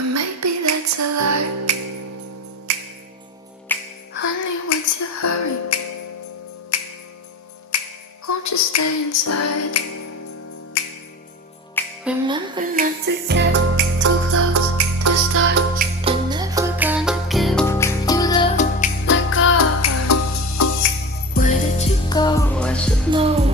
but maybe that's a lie. Honey, what's your hurry? Won't you stay inside? Remember not to get too close to stars. They're never gonna give you love like ours. Where did you go? I should know.